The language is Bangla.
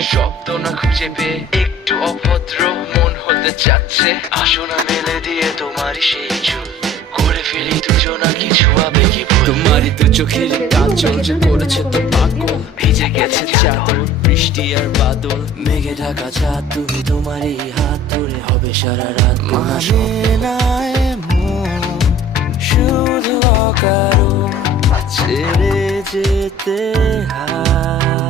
মনে শব্দ না খুঁজে পেয়ে একটু অভদ্র মন হতে চাচ্ছে। আসো না মেলে দিয়ে তোমারই সেই চুল, করে ফেলি দুজনা কিছু আবেগী ভুল। তোমারই তো চোখের কাজল যে করেছে তো পাগল, ভিজে গেছে চাদর বৃষ্টি আর বাদল, মেঘে ঢাকা চাঁদ তুমি তোমারই হাত ধরে হবে সারা রাত। মানে না এমন শুধু অকারণ ছেড়ে যেতে হয়।